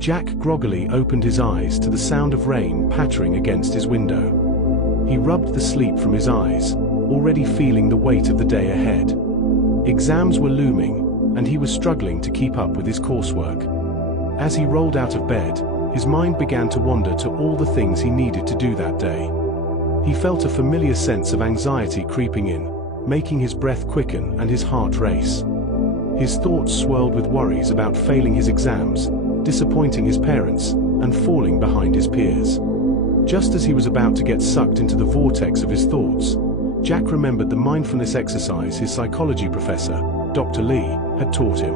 Jack groggily opened his eyes to the sound of rain pattering against his window. He rubbed the sleep from his eyes, already feeling the weight of the day ahead. Exams were looming, and he was struggling to keep up with his coursework. As he rolled out of bed, his mind began to wander to all the things he needed to do that day. He felt a familiar sense of anxiety creeping in, making his breath quicken and his heart race. His thoughts swirled with worries about failing his exams, disappointing his parents, and falling behind his peers. Just as he was about to get sucked into the vortex of his thoughts, Jack remembered the mindfulness exercise his psychology professor, Dr. Lee, had taught him.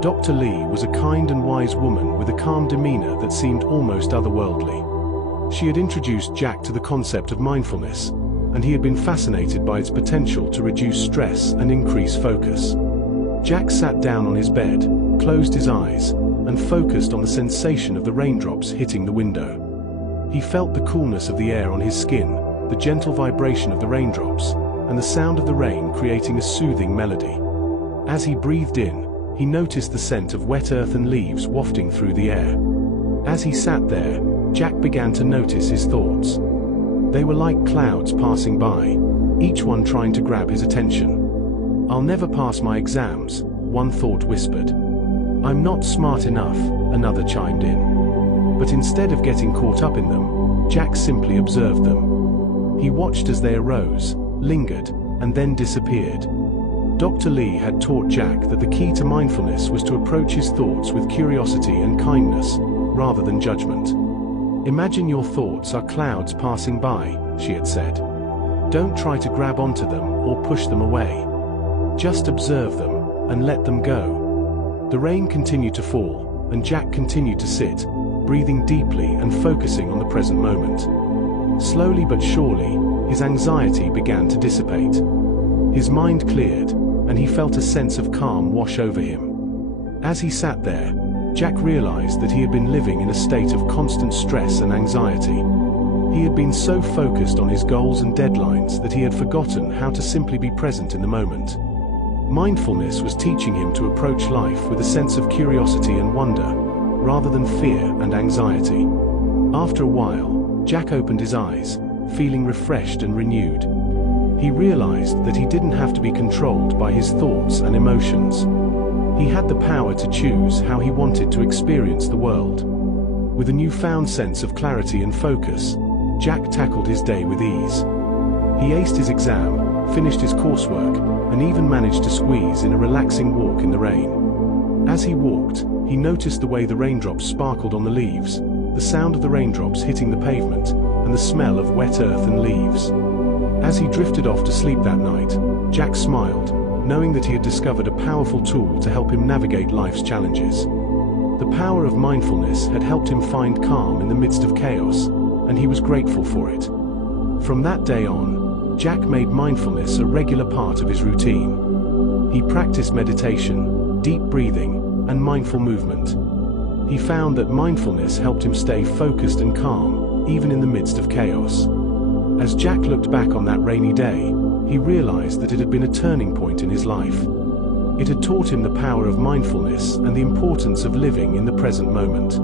Dr. Lee was a kind and wise woman with a calm demeanor that seemed almost otherworldly. She had introduced Jack to the concept of mindfulness, and he had been fascinated by its potential to reduce stress and increase focus. Jack sat down on his bed, closed his eyes, and focused on the sensation of the raindrops hitting the window. He felt the coolness of the air on his skin, the gentle vibration of the raindrops, and the sound of the rain creating a soothing melody. As he breathed in, he noticed the scent of wet earth and leaves wafting through the air. As he sat there, Jack began to notice his thoughts. They were like clouds passing by, each one trying to grab his attention. "I'll never pass my exams," one thought whispered. "I'm not smart enough," another chimed in. But instead of getting caught up in them, Jack simply observed them. He watched as they arose, lingered, and then disappeared. Dr. Lee had taught Jack that the key to mindfulness was to approach his thoughts with curiosity and kindness, rather than judgment. "Imagine your thoughts are clouds passing by," she had said. "Don't try to grab onto them or push them away. Just observe them and let them go." The rain continued to fall, and Jack continued to sit, breathing deeply and focusing on the present moment. Slowly but surely, his anxiety began to dissipate. His mind cleared, and he felt a sense of calm wash over him. As he sat there, Jack realized that he had been living in a state of constant stress and anxiety. He had been so focused on his goals and deadlines that he had forgotten how to simply be present in the moment. Mindfulness was teaching him to approach life with a sense of curiosity and wonder, rather than fear and anxiety. After a while, Jack opened his eyes, feeling refreshed and renewed. He realized that he didn't have to be controlled by his thoughts and emotions. He had the power to choose how he wanted to experience the world. With a newfound sense of clarity and focus, Jack tackled his day with ease. He aced his exam, finished his coursework, and even managed to squeeze in a relaxing walk in the rain. As he walked, he noticed the way the raindrops sparkled on the leaves, the sound of the raindrops hitting the pavement, and the smell of wet earth and leaves. As he drifted off to sleep that night, Jack smiled, knowing that he had discovered a powerful tool to help him navigate life's challenges. The power of mindfulness had helped him find calm in the midst of chaos, and he was grateful for it. From that day on, Jack made mindfulness a regular part of his routine. He practiced meditation, deep breathing, and mindful movement. He found that mindfulness helped him stay focused and calm, even in the midst of chaos. As Jack looked back on that rainy day, he realized that it had been a turning point in his life. It had taught him the power of mindfulness and the importance of living in the present moment.